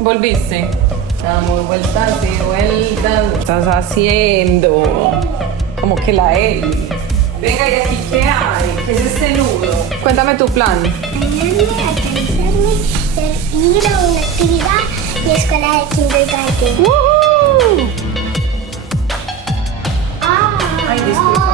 ¿Volviste? Damos vueltas y vueltas. ¿Qué estás haciendo? Como que la Eli. Venga, ¿y aquí qué hay? ¿Qué es este nudo? Cuéntame tu plan. Bañarme, actualizarme, ir a una actividad y escuela de kindergarten. ¡Woohoo! Ah, Ay, disculpa.